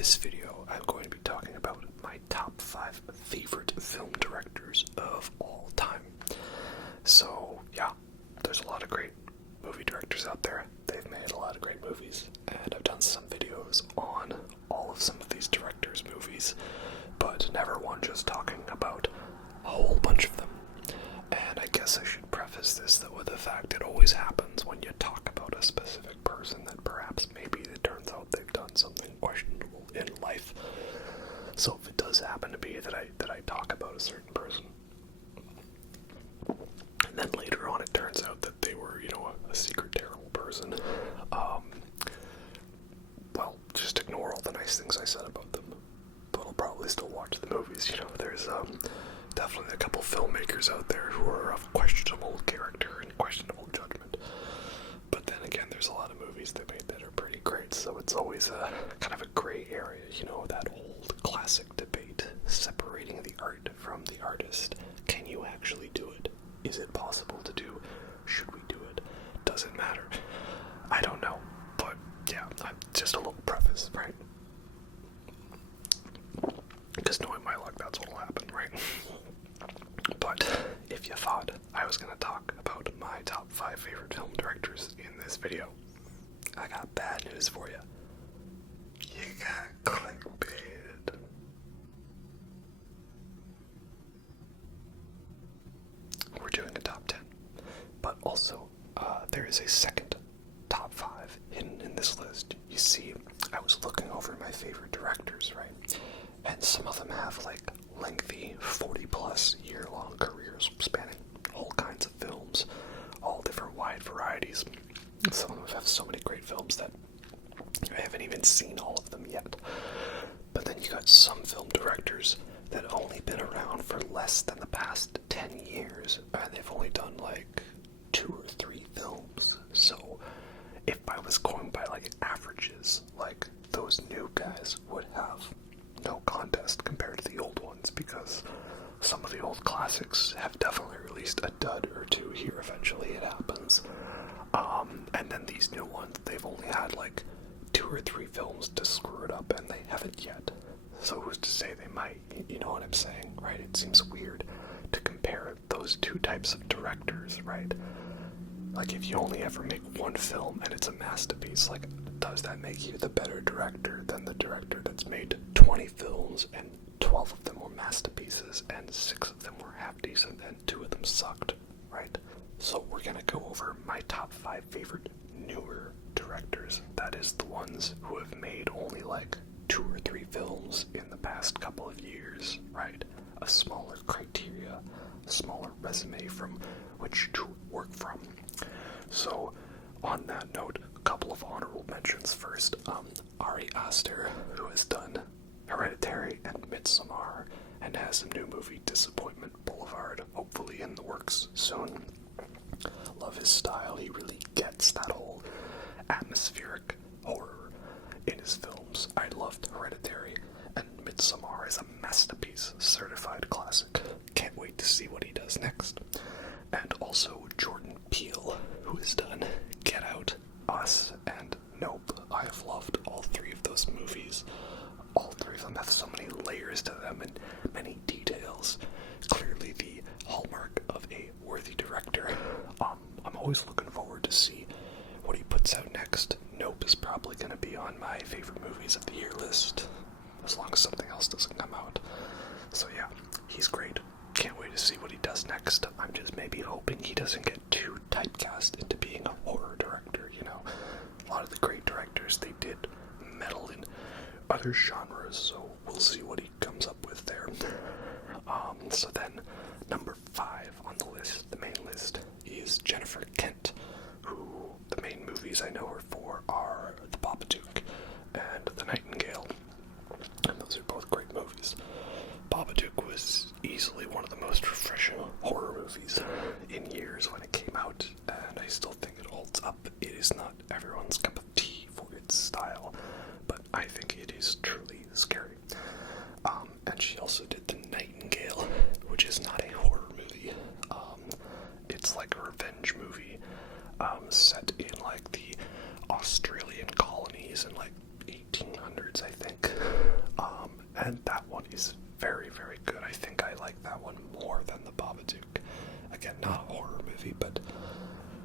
this video, I'm going to be talking about my top 5 favorite film directors of all time. So, yeah, there's a lot of great movie directors out there. They've made a lot of great movies, and I've done some videos on all of some of these directors' movies, but never one just talking about a whole bunch of them. And I guess I should preface this with the fact it always happens when you talk about a specific person that perhaps maybe it turns out they've done something questionable in life. So if it does happen to be that I talk about a certain person, and then later on it turns out that they were, a secret terrible person, well, just ignore all the nice things I said about them. But I'll probably still watch the movies. There's definitely a couple filmmakers out there who are of questionable character and questionable judgment. But then again, there's a lot of movies they made that are pretty great, so it's always a kind of a gray area, that old classic debate separating the art from the artist. Can you actually do it? Is it possible to do? Should we do it? Does it matter? I don't know, but yeah, just a little preface, right? Because knowing my luck, that's what'll happen, right? But if you thought I was going to talk about my top 5 favorite film directors in this video, I got bad news for you. You got clickbait. We're doing a top 10, but also there is a second top 5 hidden in this list. You see, I was looking over my favorite directors, right? And some of them have lengthy 40-plus year-long careers spanning all kinds of films, all different wide varieties. Some of them have so many great films that I haven't even seen all of them yet. But then you got some film directors that have only been around for less than the past 10 years, and they've only done 2 or 3 films. So if I was going by averages, those new guys would have no contest compared to the old ones, because some of the old classics have definitely released a dud or two here. Eventually it happens. And then these new ones, they've only had 2 or 3 films to screw it up, and they haven't yet. So who's to say they might? You know what I'm saying, right? It seems weird to compare those two types of directors, right? If you only ever make one film and it's a masterpiece, does that make you the better director than the director that's made 20 films and 12 of them were masterpieces and 6 of them were half decent and 2 of them sucked, right? So we're gonna go over my top 5 favorite newer directors. That is the ones who have made only 2 or 3 films in the past couple of years, right? A smaller criteria, a smaller resume from which to work from. So, on that note, a couple of honorable mentions first. Ari Aster, who has done Hereditary and Midsommar, and has a new movie, Disappointment Boulevard, hopefully in the works soon. Love his style. He really gets that whole atmospheric horror in his films. I loved Hereditary, and Midsommar is a masterpiece, certified classic. Can't wait to see what he does next. And also Jordan Peele, who has done Get Out, Us, and Nope. I have loved all 3 of those movies. All 3 of them have so many layers to them and many details. Clearly the hallmark of a worthy director. I'm always looking forward to see what he puts out next. Nope is probably going to be on my favorite movies of the year list, as long as something else doesn't come out. So yeah, he's great. Can't wait to see what he does next. I'm just maybe hoping he doesn't get too typecast into being a horror director, A lot of the great directors, they did meddle in other genres, so we'll see what he comes up with there. So then, number 5 on the list, the main list, is Jennifer Kent, who the main movies I know her for are The Babadook and The Nightingale, and those are both great movies. Babadook was easily one of the most refreshing horror movies in years when it came out, and I still think it holds up. It is not everyone's cup of tea for its style, but I think it is truly scary. And she also did The Nightingale, which is not a horror movie. It's like a revenge movie set in the Australian colonies in 1800s, I think. and that one is very, very good. I think I like that one more than The Babadook. Again, not a horror movie, but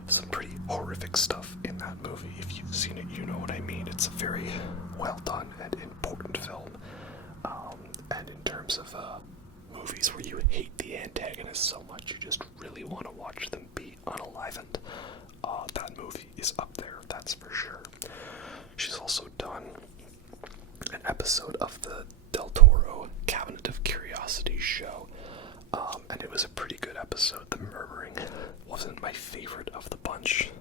some pretty horrific stuff in that movie. If you've seen it, you know what I mean. It's a very well done and important film. And in terms of movies where you hate the antagonist so much, you just really want to watch them be unalivened, that movie is up there, that's for sure. She's also done an episode of the Del Toro Cabinet of Curiosities show, and it was a pretty good episode. The murmuring wasn't my favorite of the bunch,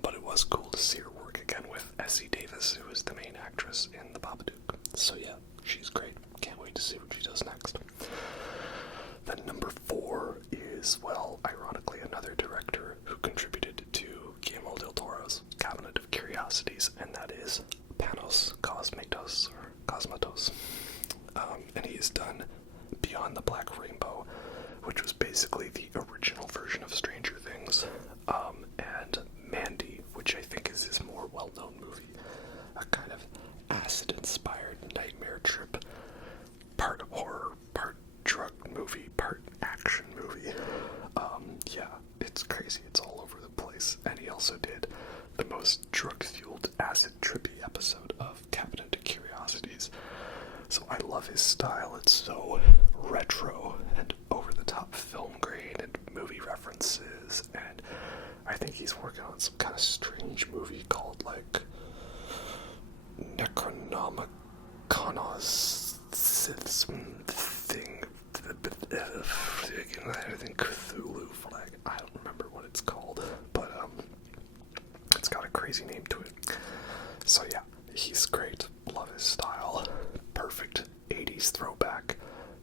but it was cool to see her work again with Essie Davis, who is the main actress in The Babadook. So yeah, she's great. Can't wait to see what she does next. Then number 4 is, well, ironically, another director who contributed to Guillermo del Toro's Cabinet of Curiosities, and that is Panos Cosmatos, or Cosmatos. And he has done Beyond the Black Rainbow, which was basically the original version of Stranger Things, and Mandy, which I think is his more well-known movie, a kind of acid-inspired nightmare trip, part horror, part drug movie, part action movie. Yeah, it's crazy, it's all over the place. And he also did the most drug-fueled, acid-trippy episode of Cabinet of Curiosities. So I love his style. It's so retro and over-the-top film grain and movie references, and I think he's working on some kind of strange movie called, like, Necronomiconos thing. I think Cthulhu flag. I don't remember what it's called, but it's got a crazy name to it. So yeah, he's great. Love his style. Perfect 80s throwback.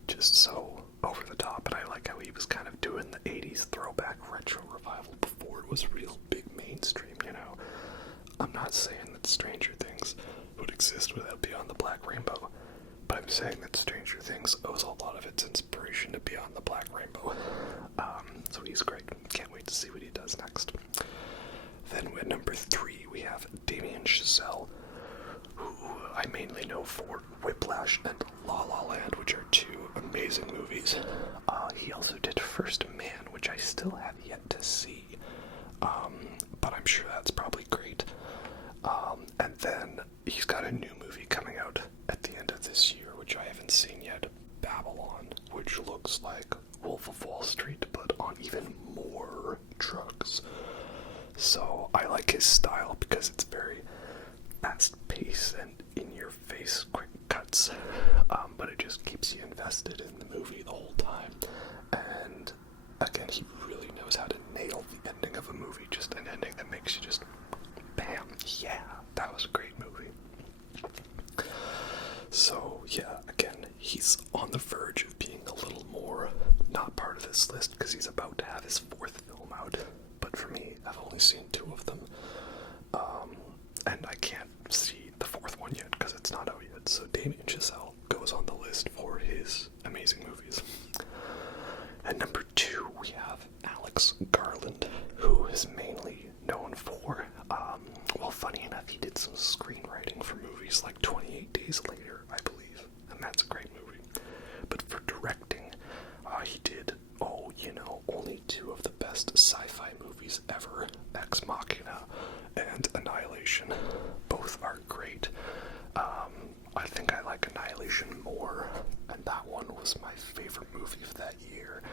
Just so over the top, and I like how he was kind of doing the 80s throwback retro revival before it was real big mainstream, you know. I'm not saying that Stranger Things would exist without Beyond the Black Rainbow, but I'm saying that Stranger Things owes a lot of its inspiration to Beyond the Black Rainbow. So he's great. Can't wait to see what he does next. Then at number 3, we have Damien Chazelle, who I mainly know for Whiplash and La La Land, which are 2 amazing movies. He also did First Man, which I still have yet to see, but I'm sure that's probably great. And then he's got a new movie coming out at the end of this year, which I haven't seen yet, Babylon, which looks like Wolf of Wall Street, but on even more drugs. So I like his style because it's very fast-paced and in-your-face quick cuts, but it just keeps you invested in the movie the whole time. And again, he really knows how to nail the ending of a movie, just an ending that makes you just, bam, yeah, that was a great movie. So yeah, again, he's on the verge of being a little more not part of this list because he's about to have his 4th film out. But for me, I've only seen 2 of them, and I can't see the 4th one yet because it's not out yet. So Damien Chazelle goes on the list for his amazing movies. At number 2, we have Alex Garland, who is mainly known for, well, funny enough, he did some screenwriting for movies like 28 Days Later, I believe, and that's a great movie. But for directing, he did, only 2 of the best sci-fi movies ever, Ex Machina and Annihilation. Both are great. I think I like Annihilation more, and that one was my favorite movie of that year.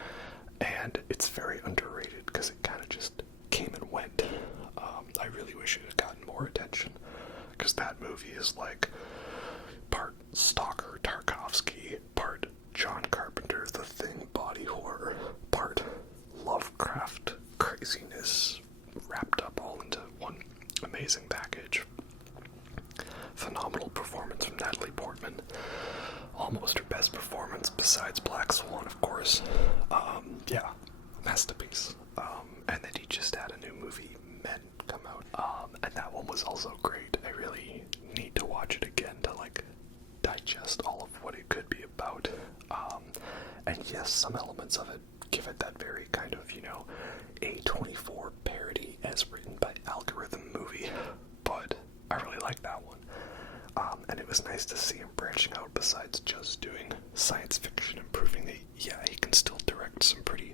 And it's very underrated because it kind of just came and went. I really wish it had gotten more attention, because that movie is like part Stalker Tarkovsky, part John Carpenter, The Thing body horror, part Lovecraft craziness, wrapped up all into one amazing package. Phenomenal performance from Natalie Portman. Almost her best performance besides Black Swan, of course. Yeah, masterpiece. And then he just had a new movie, Men, come out. And that one was also great. I really need to watch it again to, digest all of what it could be about. And yes, some elements of it give it that very kind of, A24 parody as written by algorithm movie. But I really like that one. And it was nice nice to see him branching out besides just doing science fiction and proving that, yeah, he can still direct some pretty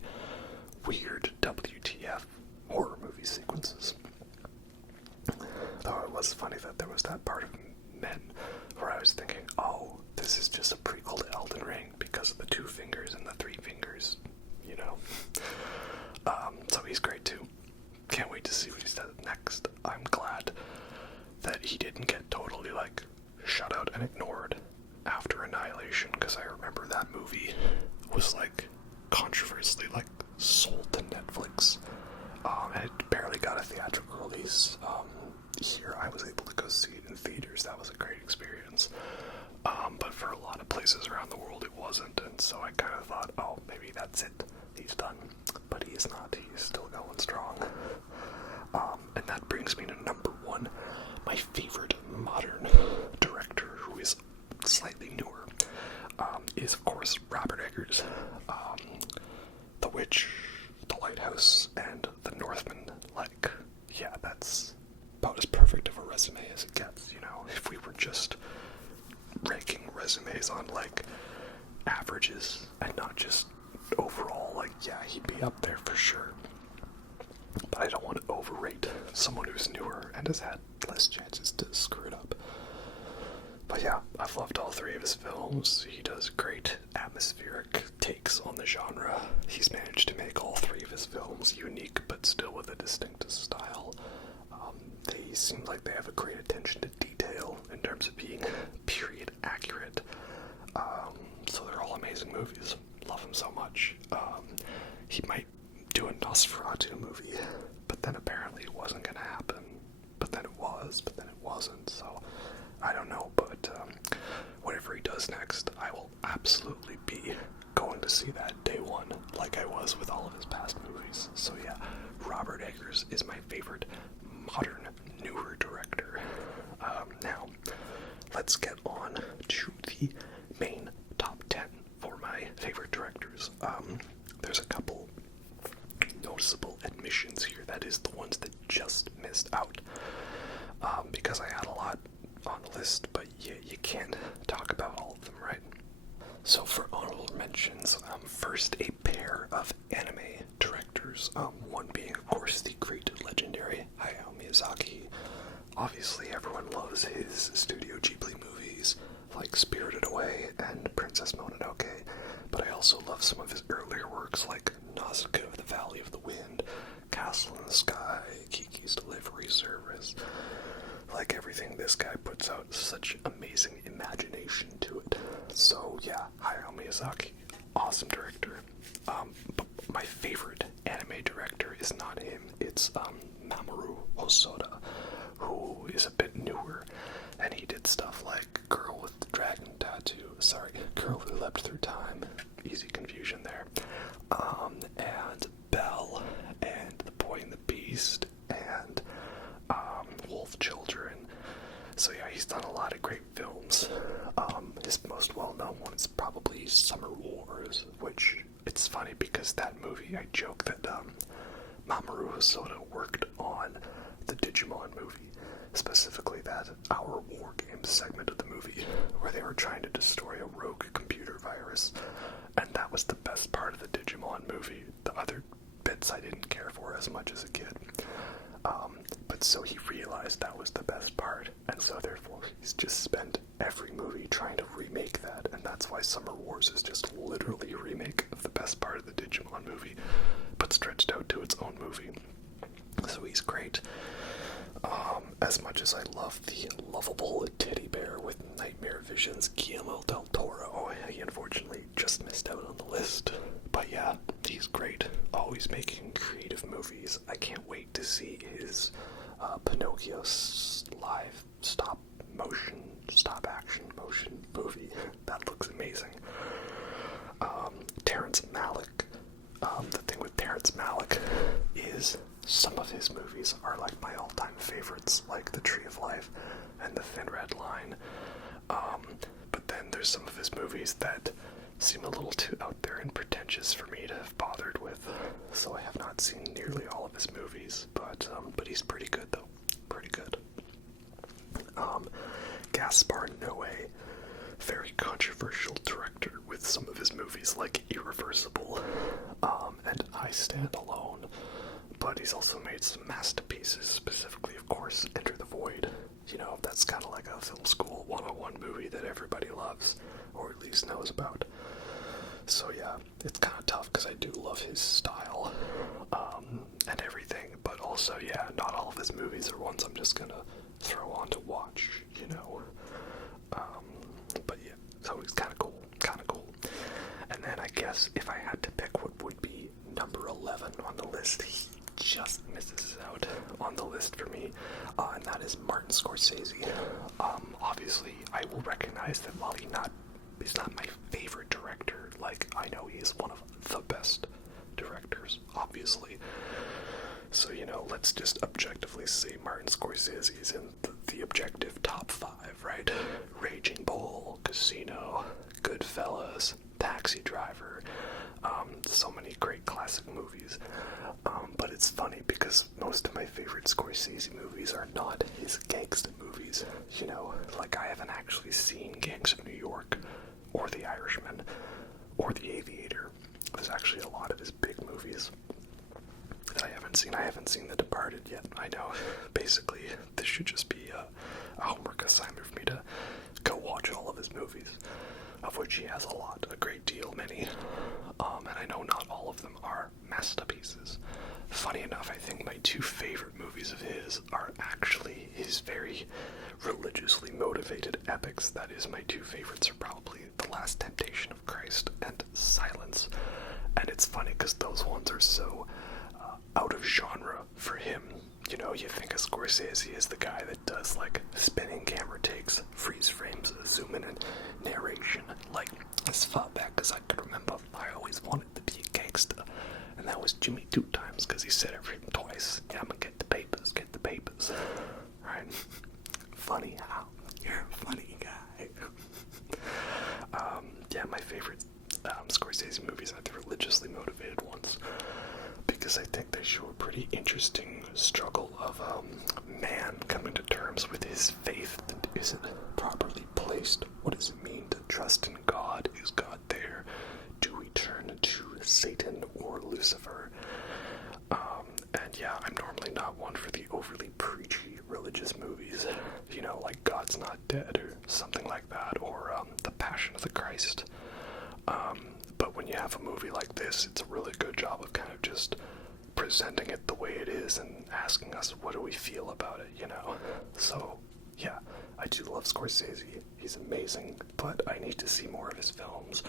weird WTF horror movie sequences. Though it was funny that there was that part of Men where I was thinking, oh, this is just a prequel to Elden Ring because of the 2 fingers and the 3 fingers, you know. So he's great too. Can't wait to see what he does next. I'm glad that he didn't get totally, like, shut out and ignored after Annihilation, because I remember that movie was, like, controversially, like, sold to Netflix. And it barely got a theatrical release. Here I was able to go see it in theaters. That was a great experience. But for a lot of places around the world it wasn't, and so I kind of thought, oh, maybe that's it. He's done. But he is not. He's still going strong. And that brings me to number 1. My favorite modern director, who is slightly newer, is of course Robert Eggers. The Witch, The Lighthouse, and The Northman. Like, yeah, that's about as perfect of a resume as it gets, you know. If we were just ranking resumes on, like, averages and not just overall, like, yeah, he'd be up there for sure. But I don't want to overrate someone who's newer and has had less chances to screw it up. But yeah, I've loved all 3 of his films. He does great atmospheric takes on the genre. He's managed to make all 3 of his films unique, but still with a distinctive style. They seem like they have a great attention to detail in terms of being period accurate. So they're all amazing movies. Love him so much. He might do a Nosferatu movie, but then apparently it wasn't going to happen. But then it was, but then it wasn't. So I don't know, but whatever he does next, I will absolutely be going to see that day one, like I was with all of his past movies. So yeah, Robert Eggers is my favorite modern, newer director. Now, let's get on to the main top 10 for my favorite directors. There's a couple noticeable admissions here. That is the ones that just missed out. Because I had a lot on the list, but you can't talk about all of them, right? So for honorable mentions, first a pair of anime directors. One being, of course, the great legendary Hayao Miyazaki. Obviously, everyone loves his Studio Ghibli movies, like Spirited Away and Princess Mononoke, but I also love some of his earlier works like Nausicaa of the Valley of the Wind, Castle in the Sky, Kiki's Delivery Service. Like, everything this guy puts out, such amazing imagination to it. So yeah, Hayao Miyazaki, awesome director. But my favorite anime director is not him, it's Mamoru Hosoda, who is a bit newer, and he did stuff like Girl with the Dragon Tattoo, Girl Who Leapt Through Time, easy confusion there, and Belle, and The Boy and the Beast, and Wolf Children. So yeah, he's done a lot of great films. His most well-known one is probably Summer Wars, which, it's funny because that movie, I joke that Mamoru Hosoda worked on the Digimon movie, specifically that Our War Games segment of the movie, where they were trying to destroy a rogue computer virus, and that was the best part of the Digimon movie. The other bits I didn't care for as much as a kid. But so he realized that was the best part, and so therefore he's just spent every movie trying to remake that, and that's why Summer Wars is just literally a remake of the best part of the Digimon movie, but stretched out to its own movie. So he's great. As much as I love the lovable teddy bear with nightmare visions, Guillermo del Toro, he unfortunately just missed out on the list. But yeah, he's great. Always making creative movies. I can't wait to see his Pinocchio live stop action motion movie. That looks amazing. Terrence Malick. The thing with Terrence Malick is some of his movies are like my all-time favorites, like The Tree of Life and The Thin Red Line. But then there's some of his movies that seem a little too out there and pretentious for me to have bothered with. So I have not seen nearly all of his movies, but he's pretty good though. Pretty good. Gaspar Noé, very controversial director with some of his movies like Irreversible and I Stand Alone, but he's also made some masterpieces, specifically, of course, Enter the Void. You know, that's kind of like a film school 101 movie that everybody loves, or at least knows about. So yeah, it's kind of tough because I do love his style and everything, but also, yeah, not all of his movies are ones I'm just gonna throw on to watch, you know. But yeah, so he's kind of cool. And then I guess if I had to pick what would be number 11 on the list, he just misses out on the list for me, and that is Martin Scorsese. Obviously, I will recognize that while he's not my favorite director, like, I know he's one of the best directors, obviously. So, you know, let's just objectively say Martin Scorsese is in the objective top 5, right? Raging Bull, Casino, Goodfellas, Taxi Driver, so many great classic movies. But it's funny because most of my favorite Scorsese movies are not his gangsta movies. You know, like, I haven't actually seen Gangs of New York, or The Irishman, or The Aviator. There's actually a lot of his big movies that I haven't seen. I haven't seen The Departed yet. I know, basically, this should just be a homework assignment for me to go watch all of his movies, of which he has a great deal, many. And I know not all of them are masterpieces. Funny enough, I think my 2 favorite movies of his are actually his very religiously motivated epics. That is, my 2 favorites are probably The Last Temptation of Christ and Silence. And it's funny because those ones are so out of genre for him. You know, you think of Scorsese as the guy that does, like, spinning camera takes, freeze frames, zoom in, and narration. Like, as far back as I could remember, I always wanted to be a gangster. And that was Jimmy 2 times, because he said it twice. Yeah, I'm gonna get the papers. Right? Funny how? You're a funny guy. Yeah, my favorite Scorsese movies are the religiously motivated ones, because I think they show a pretty interesting struggle of man coming to terms with his faith that isn't properly placed. What does it mean to trust in God? Is God there? Do we turn to Satan or Lucifer? And yeah, I'm normally not one for the overly preachy religious movies, you know, like God's Not Dead or something like that, or The Passion of the Christ. But when you have a movie like this, it's a really good job of kind of just presenting it the way it is and asking us what do we feel about it, you know? So, yeah, I do love Scorsese. He's amazing, but I need to see more of his films.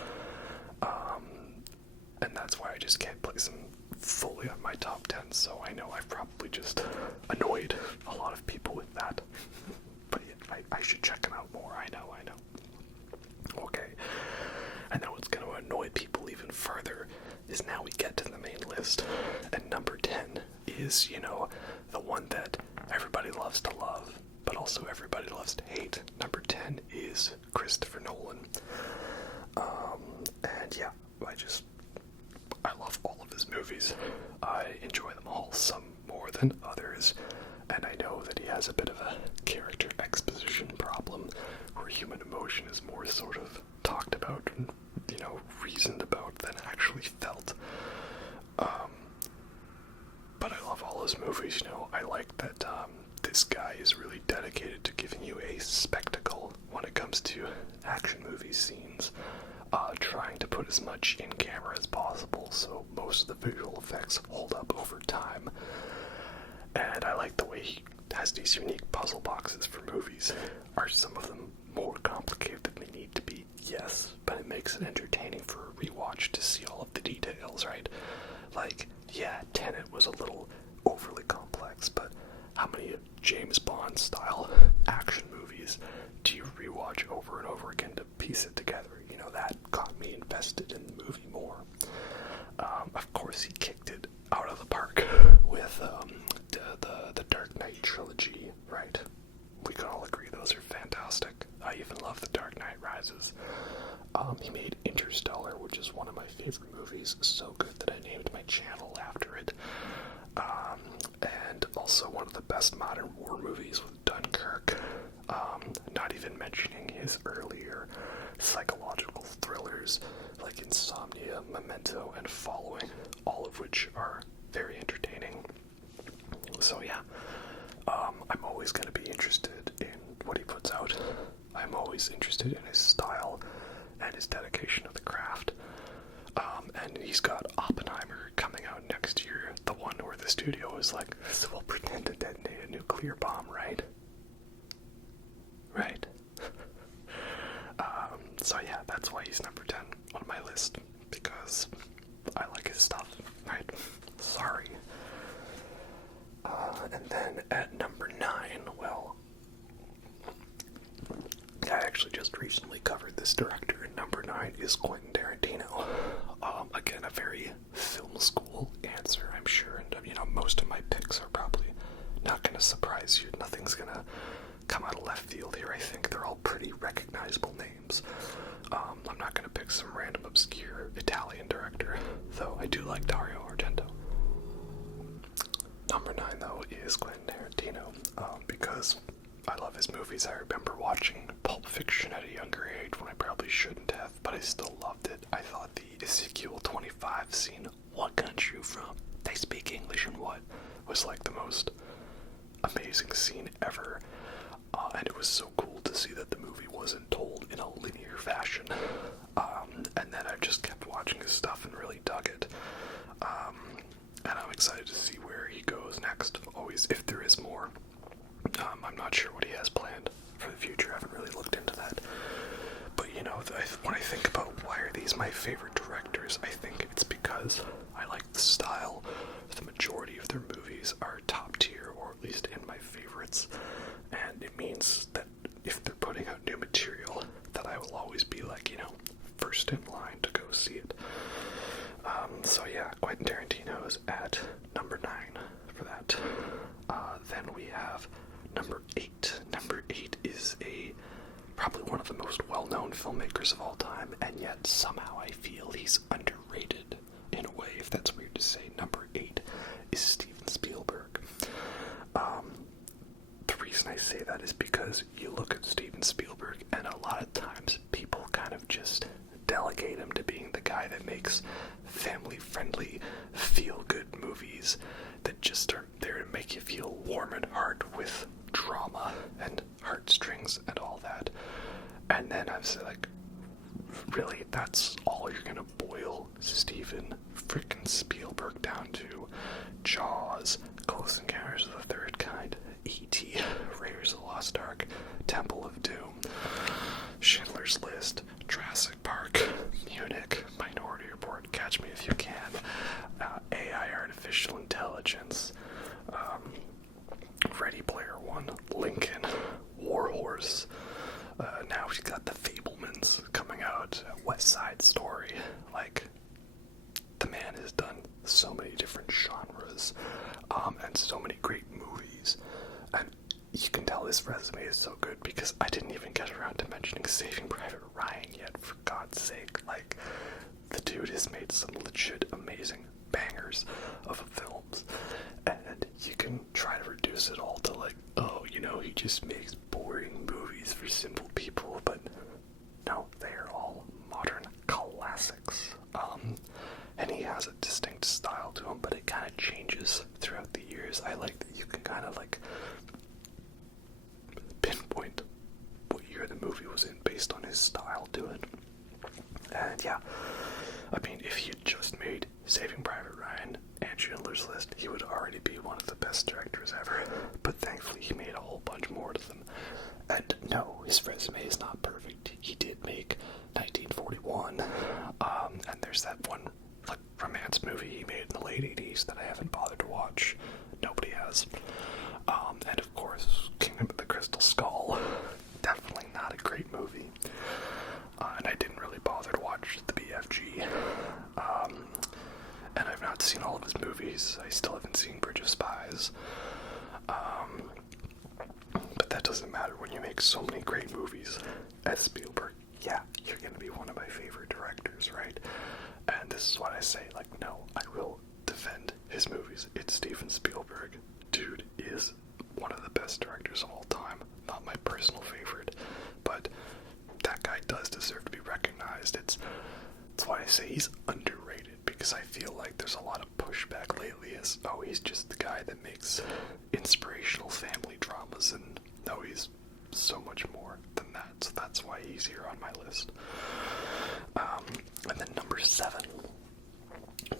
And that's why I just can't place him fully on my top 10, so I know I've probably just annoyed a lot of people with that. But yeah, I should check him out more. I know. Okay. And then what's going to annoy people even further is now we get to the main list. And number 10 is, you know, the one that everybody loves to love, but also everybody loves to hate. Number 10 is Christopher Nolan. And yeah, I love all of his movies. I enjoy them all, some more than others. And I know that he has a bit of a character exposition problem, where human emotion is more sort of talked about and, you know, reasoned about than actually felt. But I love all his movies, you know. I like that this guy is really dedicated to giving you a spectacle when it comes to action movie scenes, trying to put as much in camera as possible, so most of the visual effects hold up over time. And I like the way he has these unique puzzle boxes for movies. Are some of them more complicated than they need to be? Yes, but it makes it entertaining for a rewatch to see all of the details, right? Like, yeah, Tenet was a little overly complex, but how many James Bond style action movies do you rewatch over and over again to piece it together? You know, that got me invested in the movie more. Of course, he kicked it out of the park with the Dark Knight trilogy, right? We can all agree those are fantastic. I even love The Dark Knight Rises. He made Interstellar, which is one of my favorite movies, so good that I named my channel after it. And also one of the best modern war movies with Dunkirk. Not even mentioning his earlier psychological thrillers like Insomnia, Memento, and Following, all of which are very entertaining. So yeah, I'm always going to be interested in what he puts out. I'm always interested in his style and his dedication to the craft. And he's got Oppenheimer coming out next year, the one where the studio is like, so we'll pretend to detonate a nuclear bomb, right? Right. So yeah, that's why he's number 10 on my list, because I like his stuff, right? Sorry. And then at number 9, well, I actually just recently covered this director, and number 9 is Quentin Tarantino. Again, a very film school answer, I'm sure, and most of my picks are probably not going to surprise you. Nothing's going to come out of left field here. I think they're all pretty recognizable names. I'm not going to pick some random obscure Italian director, though I do like Dario Argento. Number 9, though, is Quentin Tarantino, because I love his movies. I remember watching Pulp Fiction at a younger age when I probably shouldn't have, but I still loved it. I thought the Ezekiel 25 scene, "What country you from? They speak English and what?" was like the most amazing scene ever. And it was so cool to see that the movie wasn't told in a linear fashion. And then I just kept watching his stuff and really dug it. And I'm excited to see where he goes next. Always, if there is more. I'm not sure what he has planned for the future. I haven't really looked into that. But when I think about why are these my favorite directors, I think it's because I like the style. The majority of their movies are top tier, or at least in my favorites. And it means that if they're putting out new material, that I will always be first in line to go see it. So yeah, Quentin Tarantino is at number 9 for that. Then we have number 8. Number 8 is probably one of the most well-known filmmakers of all time, and yet somehow I feel he's underrated in a way, if that's weird to say. Number 8 is Steven Spielberg. The reason I say that is because you look at Steven Spielberg, and a lot of times people kind of just delegate him to being the guy that makes family-friendly, feel-good movies that just are there to make you feel warm at heart with drama and heartstrings and all that. And then I was like, really, that's all you're gonna boil Steven frickin' Spielberg down to? Jaws, Close Encounters of the Third Kind, E.T., Raiders of the Lost Ark, Temple of Doom, Schindler's List, Jurassic Park, Munich, Minority Report, Catch Me If You Can, AI, Artificial Intelligence, Ready Player One, Lincoln, War Horse. Now we've got The Fabelmans coming out, West Side Story. The man has done so many different genres, and so many great movies. And you can tell his resume is so good because I didn't even get around to mentioning Saving Private Ryan yet, for God's sake. The dude has made some legit amazing bangers of films, and you can try to reduce it all to he just makes boring movies for simple people, but no, they are all modern classics. And he has a distinct style to him, but it kind of changes throughout the years. I like that you can kind of pinpoint what year the movie was in based on his style to it. And yeah, if he had just made Saving Private Ryan and Schindler's List, he would already be one of the best directors ever. But thankfully, he made a whole bunch more of them. And no, his resume is not perfect. He did make 1941, and there's that one romance movie he made in the late 80s that I haven't bothered to watch. Nobody has. And of course, Kingdom of the Crystal Skull. Definitely not a great movie. And I didn't really bother to watch the BFG. And I've not seen all of his movies. I still haven't seen Bridge of Spies. But that doesn't matter when you make so many great movies as Spielberg. Yeah, you're going to be one of my favorite directors, right? And this is what I say, no, I will defend his movies. It's Steven Spielberg. Dude is one of the best directors of all time. Not my personal favorite, but that guy does deserve to be recognized. That's why I say he's underrated, because I feel like there's a lot of pushback lately as, oh, he's just the guy that makes inspirational family dramas, and no, he's so much more than that, so that's why he's here on my list. And then number 7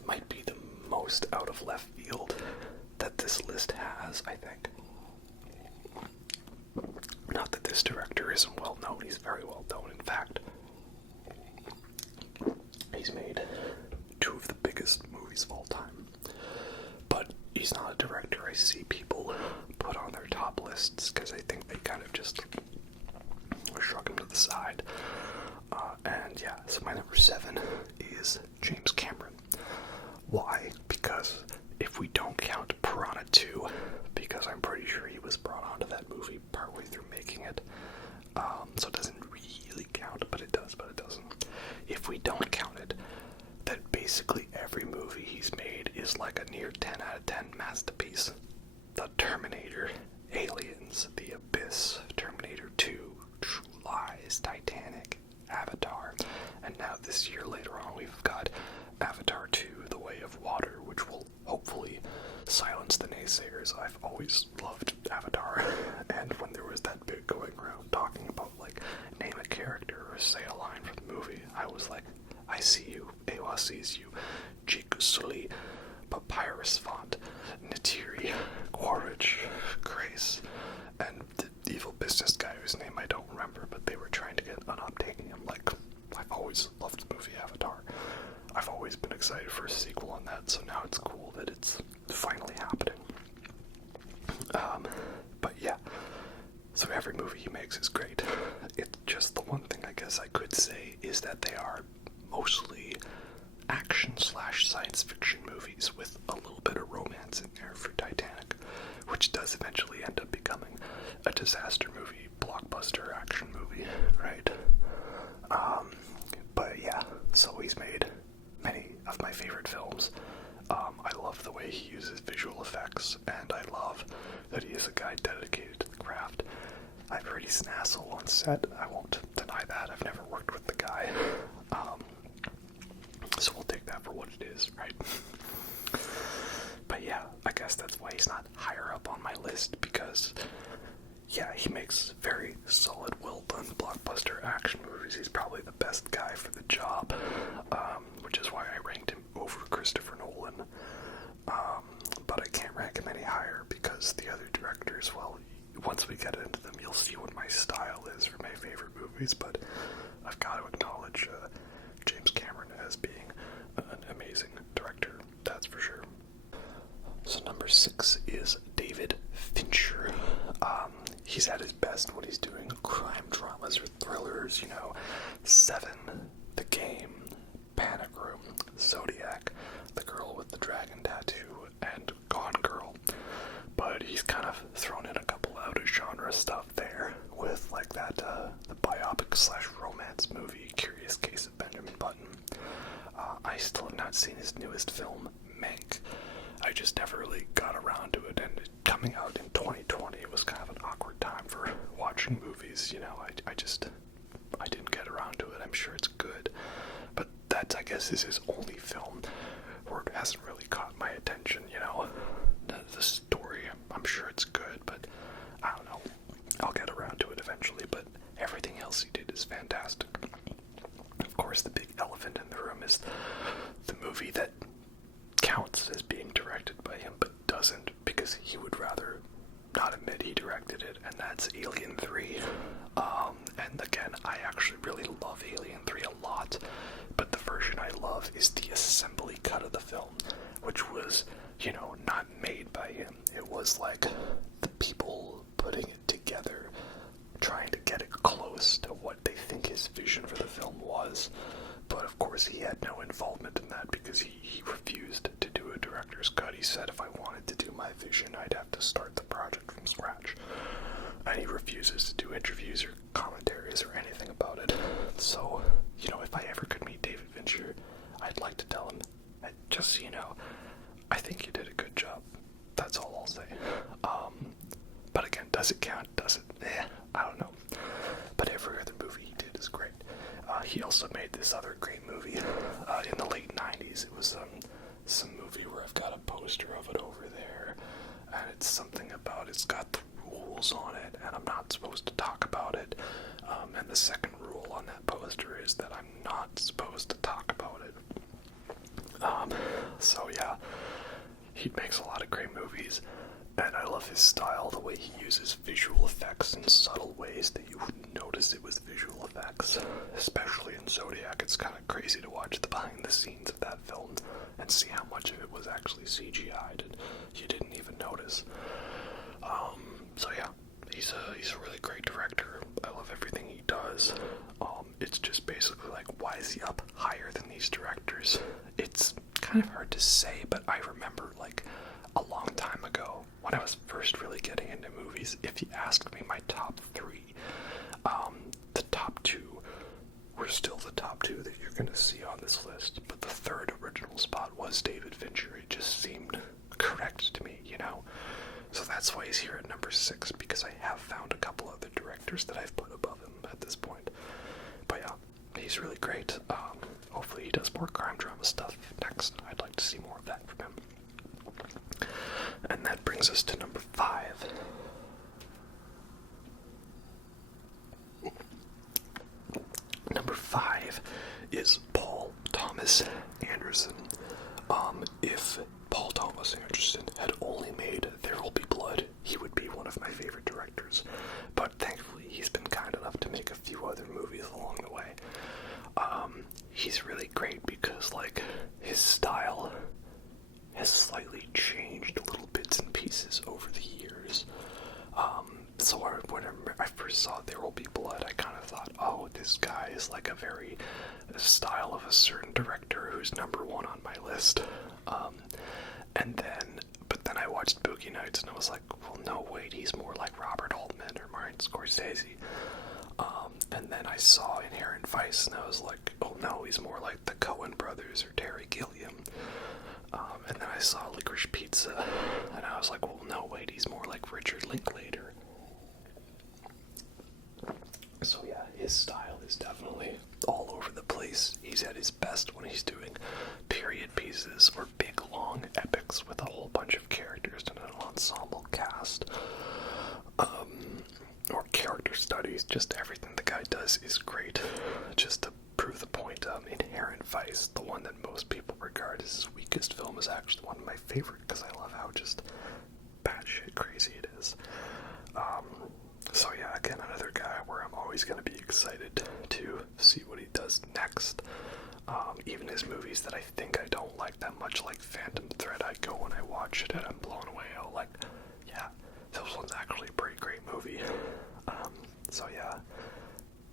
might be the most out of left field that this list has, I think. Not that this director isn't well known, he's very well known. In fact, he's made 2 of the biggest movies of all time. But he's not a director I see people put on their top lists, because I think they kind of just shrug him to the side. And yeah, so my number 7 is James Cameron. Why? Because if we don't count Piranha 2, because I'm pretty sure he was brought onto that movie partway through making it, so it doesn't really count, but it does, but it doesn't. If we don't count it, then basically every movie he's made is like a near 10 out of 10 masterpiece. The Terminator, Aliens, The Abyss, Terminator 2, True Lies, Titanic, Avatar, and now this year later on we've got Avatar 2, The Way of Water, which will hopefully silence the naysayers. I've always loved Avatar, and when there was that bit going around talking about, like, name a character or say a line from the movie, I was like, I see you, Ewa sees you, Jake Sully, Papyrus Font, Natiri, Quaritch, Grace, and the evil business guy whose name I don't remember, but they were trying to get an updating him. Like, I've always loved the movie Avatar. I've always been excited for a sequel on that, so now it's cool that it's finally happening. But yeah, so every movie he makes is great. It's just the one thing I guess I could say is that they are mostly action/science fiction movies with a little bit of romance in there for Titanic, which does eventually end up becoming a disaster movie, blockbuster action movie, right? But yeah, so he's made many of my favorite films. I love the way he uses visual effects, and I love that he is a guy dedicated to the craft. I've heard he's an asshole on set. I won't deny that. I've never worked with the guy. So we'll take that for what it is, right? But yeah, I guess that's why he's not higher up on my list, because yeah, he makes very solid, well-done blockbuster action movies. He's probably the best guy for the job, which is why I ranked him over Christopher Nolan. But I can't rank him any higher because the other directors, well, once we get into them, you'll see what my style is for my favorite movies, but I've got to acknowledge James Cameron as being an amazing director, that's for sure. So number 6 is David Fincher. He's at his best when he's doing crime dramas or thrillers, you know, Seven, The Game, Panic Room, Zodiac, The Girl with the Dragon Tattoo, and Gone Girl. But he's kind of thrown in a couple out-of-genre stuff there with, like, that, the biopic/romance movie, Curious Case of Benjamin Button. I still have not seen his newest film, Mank. I just never really got around to it, and coming out in 2020 was kind of an awkward time for watching movies, you know. I didn't get around to it. I'm sure it's good, but that, I guess, is his only film where it hasn't really caught my attention, you know. The story, I'm sure it's good, but I don't know. I'll get around to it eventually, but everything else he did is fantastic. Of course, the big elephant in the room is the movie that counts as being directed by him, but doesn't, because he would rather not admit he directed it, and that's Alien 3. And again, I actually really love Alien 3 a lot, but the version I love is the assembly cut of the film, which was, you know, not made by him. It was like the people putting it together, trying to get it close to what they think his vision for the film was. But of course he had no involvement in that because he refused to do a director's cut. He said if I wanted to do my vision, I'd have to start the project from scratch. And he refuses to do interviews or commentaries or anything about it. So, you know, if I ever could meet David Fincher, I'd like to tell him, just so you know, I think you did a good job. That's all I'll say. But again, does it count? Does it? I don't know. he also made this other great movie in the late 90s. It was some movie where I've got a poster of it over there, and it's something about it's got the rules on it, and I'm not supposed to talk about it. And the second rule on that poster is that I'm not supposed to talk about it. So yeah, he makes a lot of great movies, and I love his style, the way he uses visual effects in subtle ways that you wouldn't notice it was visual effects. Especially in Zodiac, it's kind of crazy to watch the behind the scenes of that film and see how much of it was actually CGI'd and you didn't even notice. So yeah, he's a really great director. I love everything he does. It's just basically like, why is he up higher than these directors? It's kind of hard to say, but I remember like a long time ago when I was first really getting into movies, if you asked me my top three, the top two were still the top two that you're going to see on this list, but the third original spot was David Fincher. It just seemed correct to me, you know? So that's why he's here at number 6, because I have found a couple other directors that I've put above him at this point. But yeah, he's really great. Hopefully he does more crime drama stuff next. I'd like to see more of that from him. And that brings us to number 5. Number 5 is Paul Thomas Anderson. If Paul Thomas Anderson had only made There Will Be Blood, he would be one of my favorite directors. But thankfully, he's been kind enough to make a few other movies along the way. He's really great because, like, his style has slightly changed little bits and pieces over the years. So when I first saw There Will Be Blood, I kind of thought, oh, this guy is like a style of a certain director who's number 1 on my list. But then I watched Boogie Nights and I was like, well, no, wait, he's more like Robert Altman or Martin Scorsese. And then I saw Inherent Vice and I was like, oh no, he's more like the Coen brothers or Terry Gilliam. And then I saw Licorice Pizza and I was like, well, no, wait, he's more like Richard Linklater. So yeah, his style is definitely all over the place. He's at his best when he's doing period pieces or big long epics with a whole bunch of characters and an ensemble cast. Or character studies, just everything the guy does is great. Just to prove the point, Inherent Vice, the one that most people regard as his weakest film, is actually one of my favorite because I love how just batshit crazy it is. So yeah, again, another guy where I'm always going to be excited to see what he does next. Even his movies that I think I don't like that much, like Phantom Thread, I go and I watch it and I'm blown away. Oh, like, yeah, this one's actually a pretty great movie. So yeah,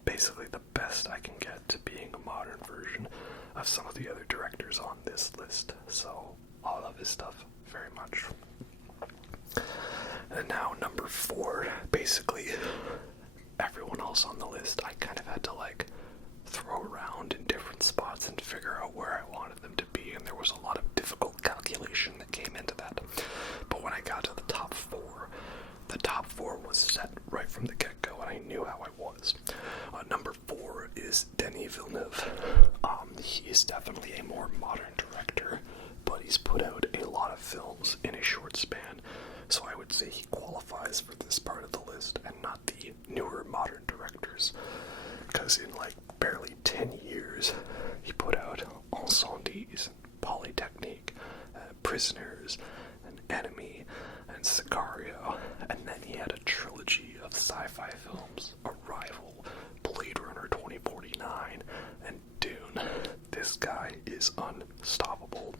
basically the best I can get to being a modern version of some of the other directors on this list. So I love his stuff very much. And now number 4, basically everyone else on the list I kind of had to like throw around in different spots and figure out where I wanted them to be, and there was a lot of difficult calculation that came into that. But when I got to the top 4 was set right from the get-go and I knew how I was. Number 4 is Denis Villeneuve. He is definitely a more modern director, but he's put out a lot of films in a short span. So I would say he qualifies for this part of the list and not the newer modern directors. Because in like barely 10 years, he put out Incendies, Polytechnique, Prisoners, and Enemy, and Sicario. And then he had a trilogy of sci-fi films, Arrival, Blade Runner 2049, and Dune. This guy is unstoppable.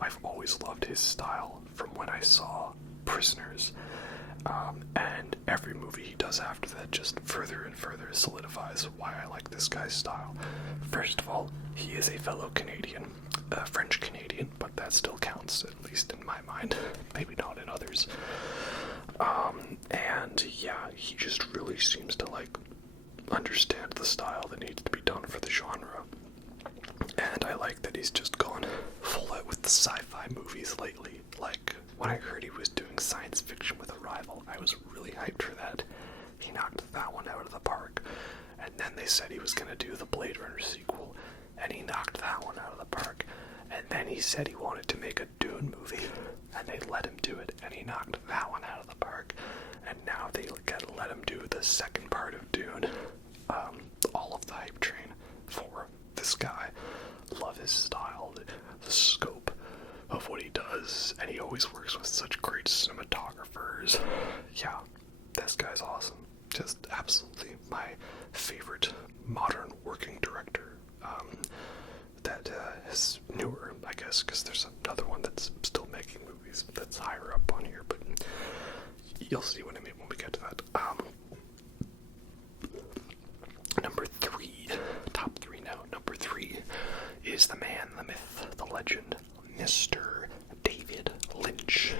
I've always loved his style from when I saw Prisoners, and every movie he does after that just further and further solidifies why I like this guy's style. First of all, he is a fellow Canadian, French Canadian, but that still counts, at least in my mind, maybe not in others. And yeah, he just really seems to like understand the style that needs to be done for the genre. And I like that he's just gone full out with the sci-fi movies lately. Like, when I heard he was doing science fiction with Arrival, I was really hyped for that. He knocked that one out of the park. And then they said he was going to do the Blade Runner sequel, and he knocked that one out of the park. And then he said he wanted to make a Dune movie, and they let him do it, and he knocked that one out of the park. And now they let him do the second part of Dune. All of the hype train for this guy. Love his style, the scope of what he does, and he always works with such great cinematographers. Yeah, this guy's awesome. Just absolutely my favorite modern working director. That is newer, I guess, because there's another one that's still making movies that's higher up on here, but you'll see what I mean when we get to that. Number 3, top 3 now. Number 3 is the man, the myth, the legend, Mr. David Lynch.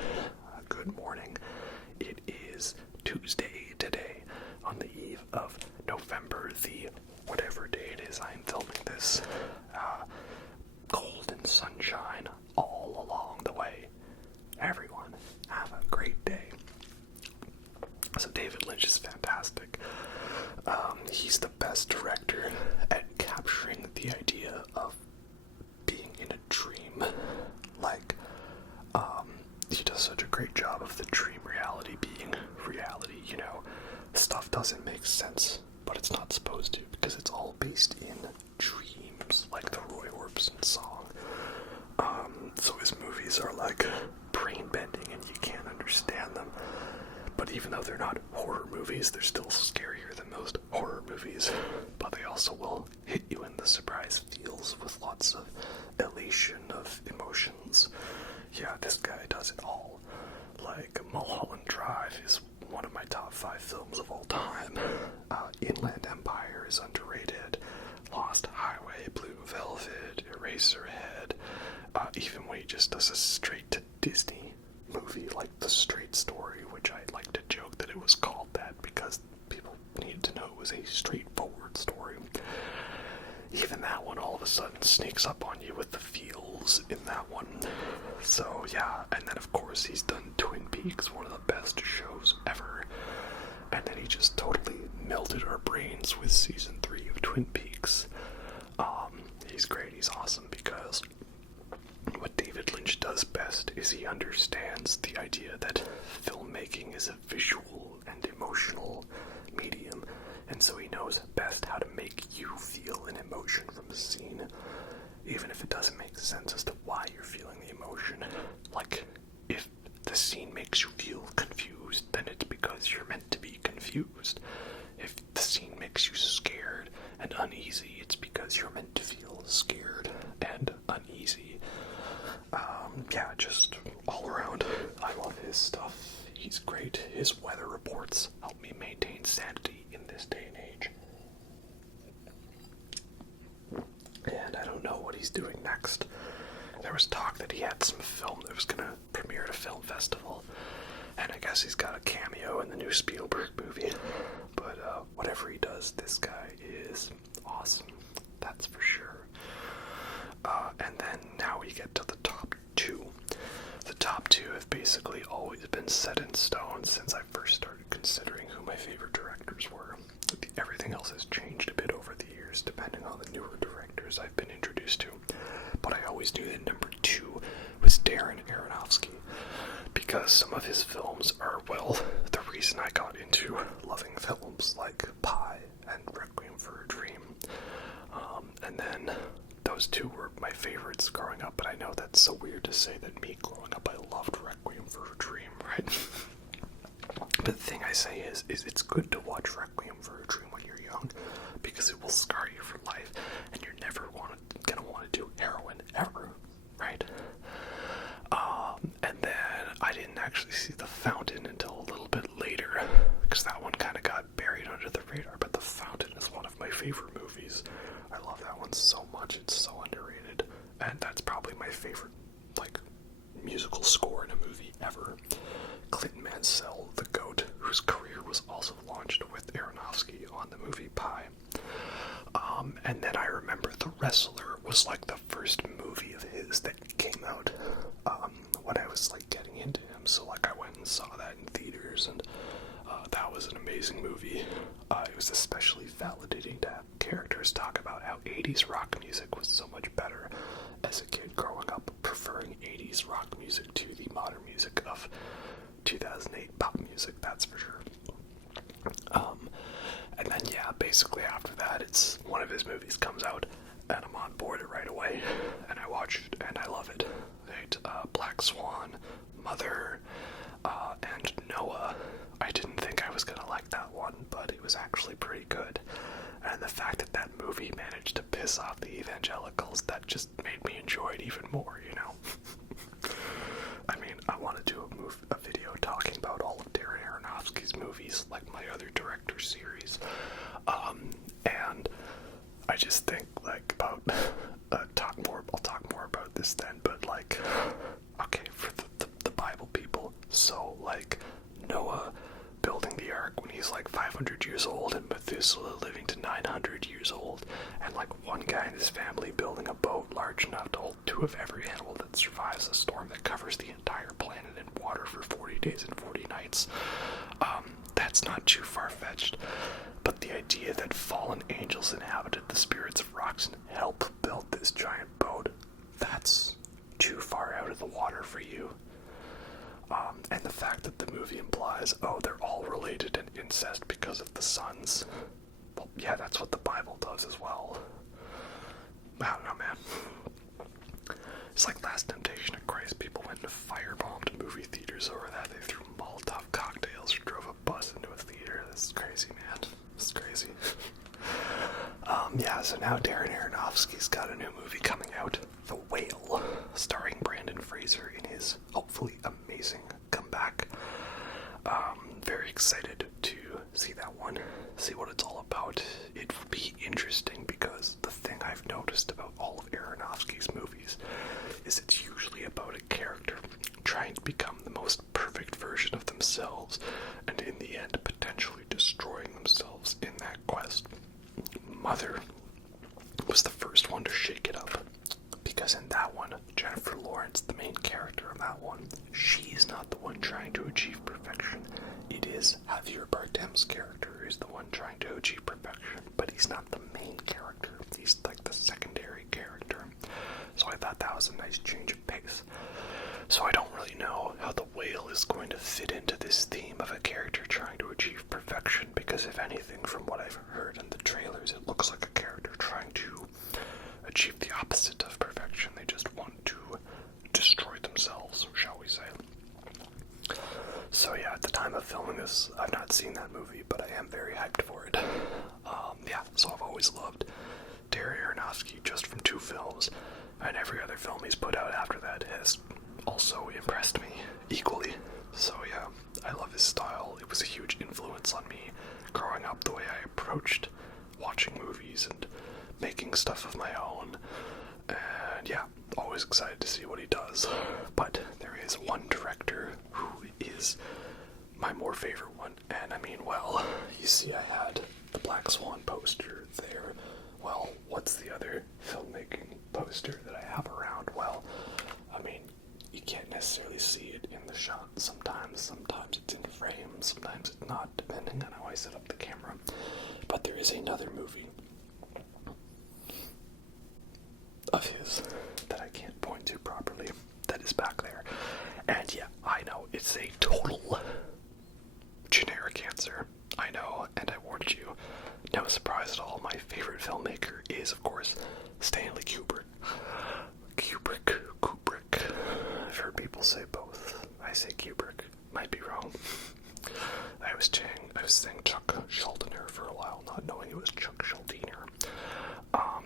Good morning. It is Tuesday today, on the eve of November the whatever day it is I'm filming this. Golden sunshine all along the way. Everyone, have a great day. So David Lynch is fantastic. He's the best director at capturing the idea of being in a dream. He does such a great job of the dream reality being reality, you know. Stuff doesn't make sense, but it's not supposed to, because it's all based in dreams, like the Roy Orbison song. So his movies are like brain-bending and you can't understand them. But even though they're not horror movies, they're still scarier than most horror movies. But they also will hit you in the surprise feels with lots of elation of emotions. Yeah, this guy does it all. Like, Mulholland Drive is one of my top 5 films of all time. Inland Empire is underrated. Lost Highway, Blue Velvet, Eraserhead. Even when he just does a straight-to-Disney movie like The Straight Story, which I like to joke that it was called that because people needed to know it was a straightforward story. Even that one all of a sudden sneaks up on you with the feels in that one. So yeah, and then of course he's done Twin Peaks, one of the best shows ever. And then he just totally melted our brains with season 3 of Twin Peaks. He's great, he's awesome, because what David Lynch does best is he understands the idea that filmmaking is a visual and emotional medium, and so he knows best how to make you feel an emotion from a scene, even if it doesn't make sense as to why you're feeling the emotion. Like, if the scene makes you feel confused, then it's because you're meant to be confused. If the scene makes you scared and uneasy, it's because you're meant to feel scared and uneasy. Yeah, just all around, I love his stuff. He's great. His weather reports help me maintain sanity in this day and age. And I don't know what he's doing next. There was talk that he had some film that was going to premiere at a film festival, and I guess he's got a cameo in the new Spielberg movie. But whatever he does, this guy is awesome. That's for sure. And then now we get to the top 2. The top 2 have basically always been set in stone since I first started considering who my favorite directors were. Everything else has changed a bit over the years, depending on the newer directors I've been introduced to. But I always knew that number 2 was Darren Aronofsky, because some of his films are, well, the reason I got into loving films like Pi and Requiem for a Dream. And then those 2 were my favorites growing up, but I know that's so weird to say that me growing up I loved Requiem for a Dream, right? But the thing I say is it's good to watch Requiem for a Dream when you're young, because it will scar you for life, and you're never gonna want to do heroin ever, right? And then I didn't actually see The Fountain until a little bit later, because that one kind of got buried under the radar, but The Fountain is one of my favorite movies. I love that one so much, it's so underrated, and that's probably my favorite, like, musical score in a movie ever. Quentin Tarantino, the GOAT, whose career was also launched with Aronofsky on the movie Pi. And then I remember The Wrestler was like the first movie of his that came out when I was like getting into him. So like I went and saw that in theaters, and that was an amazing movie. It it was especially validating to have characters talk about how 80s rock music was so much better as a kid growing up, preferring 80s rock music to the modern music of 2008 pop music, that's for sure. And then, yeah, basically after that, it's one of his movies comes out, and I'm on board it right away, and I watch it, and I love it. Right? Black Swan, Mother, and Noah. I didn't think I was going to like that one, but it was actually pretty good. And the fact that that movie managed to piss off the evangelicals, that just made me enjoy it even more, you know? I mean, I want to do a video talking about all of Darren Aronofsky's movies, like my other director series. And I just think, like, about, I'll talk more about this then, but, like, okay, for the Bible people, so, like, Noah building the ark when he's like 500 years old, and Methuselah living to 900 years old, and like one guy in his family building a boat large enough to hold 2 of every animal that survives a storm that covers the entire planet in water for 40 days and 40 nights. That's not too far-fetched, but the idea that fallen angels inhabited the spirits of rocks and helped build this giant boat, that's too far out of the water for you. And the fact that the movie implies, oh, they're all related in incest because of the sons. Well, yeah, that's what the Bible does as well. I don't know, man. It's like Last Temptation of Christ. People went and firebombed movie theaters over that. They threw Molotov cocktails or drove a bus into a theater. This is crazy, man. This is crazy. Yeah, so now Darren Aronofsky's got a new movie coming out, The Whale, starring Brandon Fraser in his hopefully amazing comeback. Very excited to see that one, see what it's all about. It will be interesting because the thing I've noticed about all of Aronofsky's movies is it's usually about a character trying to become the most perfect version of themselves, and in the end potentially destroying themselves in that quest. Mother was the first one to shake it up, because in that one, Jennifer Lawrence, the main character of that one, she's not the one trying to achieve perfection. It is Javier Bardem's character who's the one trying to achieve perfection, but he's not the main character. He's like the secondary character. So I thought that was a nice change of pace. So I don't really know how The Whale is going to fit into this theme of a character trying to achieve perfection, because if anything, from what I've heard in the trailers, it looks like a character trying to achieve the opposite of perfection. They just want to destroy themselves, shall we say. So yeah, at the time of filming this, I've not seen that movie, but I am very hyped for it. Yeah, so I've always loved Darren Aronofsky just from 2 films, and every other film he's put out after that has also impressed me equally. So yeah, I love his style. It was a huge influence on me growing up, the way I approached watching movies and making stuff of my own. And yeah, always excited to see what he does. But there is one director who is my more favorite one, and I mean, well, you see I had the Black Swan poster there. Well, what's the other filmmaking poster that I have around? Well, I mean, you can't necessarily see it in the shot sometimes it's in frame, sometimes it's not, depending on how I set up the camera. But there is another movie of his that I can't point to properly that is back there. And yeah, I know, it's a total generic answer. I know, and I warned you. No surprise at all, my favorite filmmaker is, of course, Stanley Kubrick. Kubrick. I've heard people say both. I say Kubrick. Might be wrong. I was saying Chuck Schuldiner for a while, not knowing it was Chuck Schuldiner.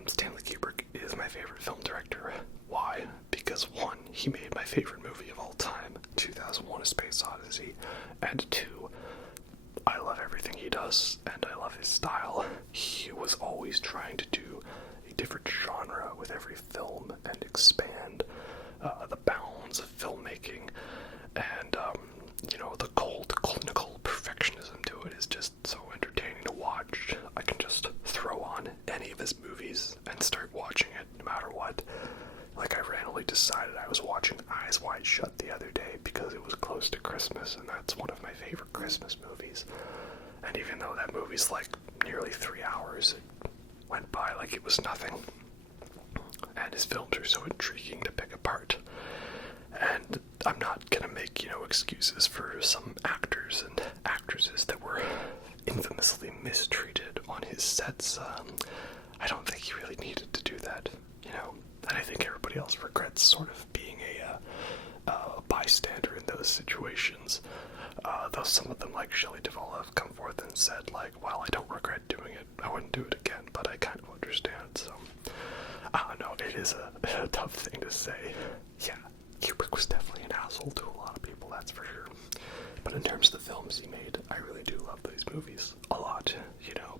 Stanley Kubrick is my favorite film director. Why? Because 1, he made my favorite movie of all time, 2001: A Space Odyssey, and 2, I love everything he does, and I love his style. He was always trying to do a different genre with every film and expand the bounds of filmmaking, and the cold, clinical perfectionism to it is just so entertaining to watch. I can just throw on any of his movies and start watching it no matter what. Like, I randomly decided I was watching Eyes Wide Shut the other day because it was close to Christmas, and that's one of my favorite Christmas movies. And even though that movie's like nearly 3 hours, it went by like it was nothing. And his films are so intriguing to pick apart. And I'm not gonna make, excuses for some actors and actresses that were infamously mistreated on his sets. I don't think he really needed to do that, And I think everybody else regrets sort of being a bystander in those situations. Though some of them, like Shelley Duvall, have come forth and said, like, well, I don't regret doing it. I wouldn't do it again, but I kind of understand. So, I don't know. It is a tough thing to say. Yeah, Kubrick was definitely an asshole to a lot of people, that's for sure. But in terms of the films he made, I really do love these movies a lot.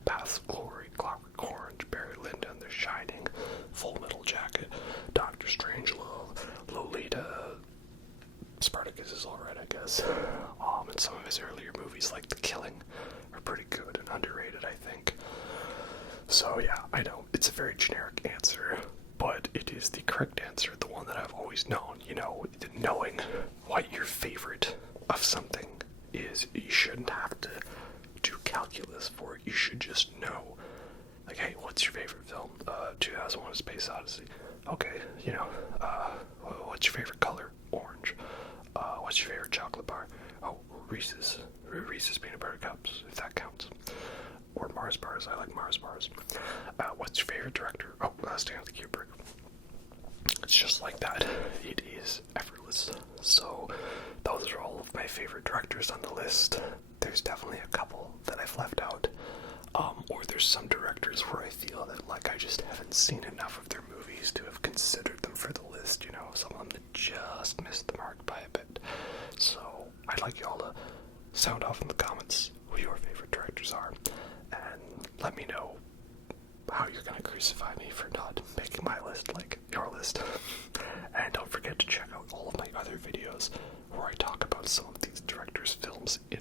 Paths of Glory, Clockwork Orange, Barry Lyndon, The Shining, Full Metal Jacket, Doctor Strangelove, Lolita, Spartacus is alright, I guess. And some of his earlier movies, like The Killing, are pretty good and underrated, I think. So yeah, I know, it's a very generic answer, but it is the correct answer, the one that I've always known. Knowing what your favorite of something is, you shouldn't have to do calculus for it. You should just know, like, hey, what's your favorite film? 2001: A Space Odyssey. Okay, what's your favorite color? Orange. What's your favorite chocolate bar? Oh, Reese's peanut butter cups, if that counts. Or Mars bars. I like Mars bars. What's your favorite director? Oh, Stanley Kubrick. It's just like that. It is effortless. So those are all of my favorite directors on the list. There's definitely a couple that I've left out. Or there's some directors where I feel that, like, I just haven't seen enough of their movies to have considered them for the list, some of them that just missed the mark by a bit. So I'd like y'all to sound off in the comments who your favorite directors are, and let me know how you're gonna crucify me for not making my list like your list. And don't forget to check out all of my other videos where I talk about some of these directors' films in